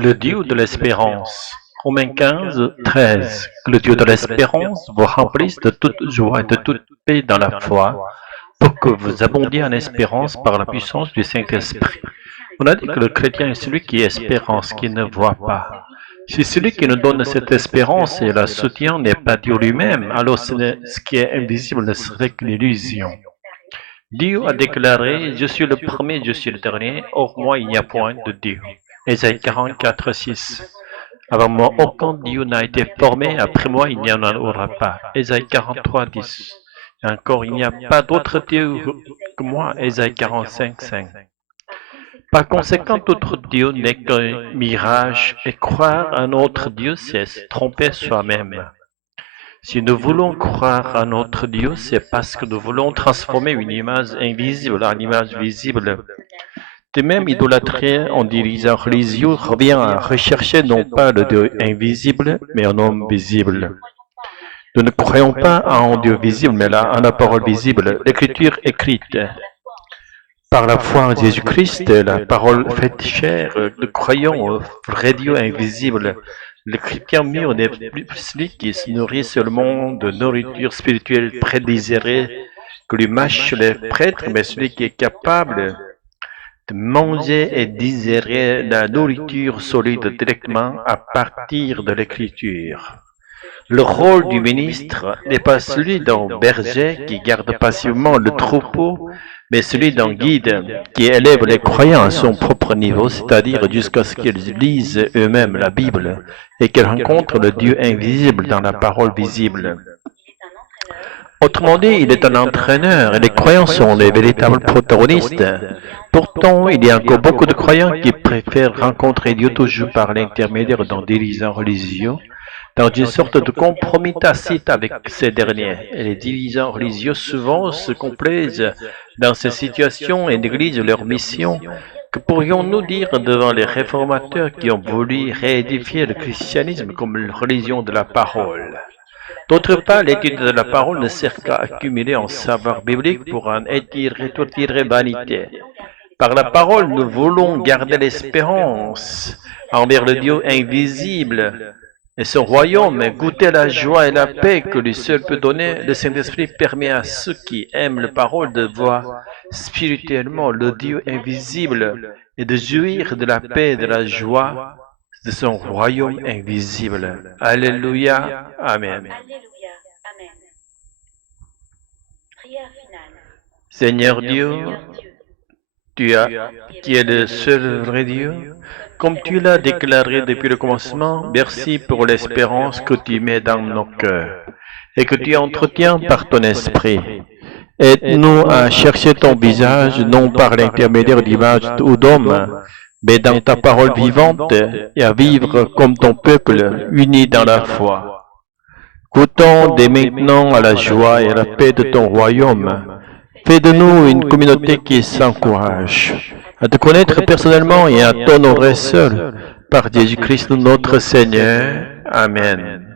Le Dieu de l'espérance. Romains 15, 13. Que le Dieu de l'espérance vous remplisse de toute joie et de toute paix dans la foi, pour que vous abondiez en espérance par la puissance du Saint-Esprit. On a dit que le chrétien est celui qui espérance, qui ne voit pas. Si celui qui nous donne cette espérance et la soutient n'est pas Dieu lui-même, alors ce qui est invisible ne serait qu'une illusion. Dieu a déclaré, je suis le premier, je suis le dernier, hors moi il n'y a point de Dieu. Ésaïe 44, 6. Avant moi, aucun Dieu n'a été formé, après moi il n'y en aura pas. Ésaïe 43, 10. Et encore, il n'y a pas d'autre Dieu que moi. Ésaïe 45, 5. Par conséquent, autre Dieu n'est qu'un mirage, et croire à un autre Dieu, c'est se tromper soi-même. Si nous voulons croire à notre Dieu, c'est parce que nous voulons transformer une image invisible en image visible. De même, idolâtrie en dirigeant religieux revient à rechercher non pas le Dieu invisible, mais un homme visible. Nous ne croyons pas à un Dieu visible, mais là, à la parole visible, l'écriture écrite. Par la foi en Jésus-Christ, la parole faite chair, nous croyons au vrai Dieu invisible. Le chrétien mûr n'est plus celui qui se nourrit seulement de nourriture spirituelle prédésirée que lui mâchent les prêtres, mais celui qui est capable de manger et digérer la nourriture solide directement à partir de l'écriture. Le rôle du ministre n'est pas celui d'un berger qui garde passivement le troupeau, mais celui d'un guide qui élève les croyants à son propre niveau, c'est-à-dire jusqu'à ce qu'ils lisent eux-mêmes la Bible et qu'ils rencontrent le Dieu invisible dans la parole visible. Autrement dit, il est un entraîneur et les croyants sont les véritables protagonistes. Pourtant, il y a encore beaucoup de croyants qui préfèrent rencontrer Dieu toujours par l'intermédiaire d'un dirigeant religieux, dans une sorte de compromis tacite avec ces derniers. Et les dirigeants religieux souvent se complaisent dans ces situations et négligent leur mission. Que pourrions-nous dire devant les réformateurs qui ont voulu réédifier le christianisme comme une religion de la parole? D'autre part, l'étude de la parole ne sert qu'à accumuler un savoir biblique pour en retirer vanité. Par la parole, nous voulons garder l'espérance envers le Dieu invisible et son royaume, et goûter la joie et la paix que lui seul peut donner. Le Saint-Esprit permet à ceux qui aiment la parole de voir spirituellement le Dieu invisible et de jouir de la paix et de la joie de son royaume invisible. Alléluia. Amen. Alléluia. Amen. Prière finale. Seigneur Dieu, qui es le seul vrai Dieu, comme tu l'as déclaré depuis le commencement, merci pour l'espérance que tu mets dans nos cœurs et que tu entretiens par ton esprit. Aide-nous à chercher ton visage, non par l'intermédiaire d'images ou d'hommes, mais dans ta parole vivante, et à vivre comme ton peuple, uni dans la foi. Goûtons dès maintenant à la joie et à la paix de ton royaume. Fais de nous une communauté qui s'encourage à te connaître personnellement et à t'honorer seul, par Jésus-Christ notre Seigneur. Amen.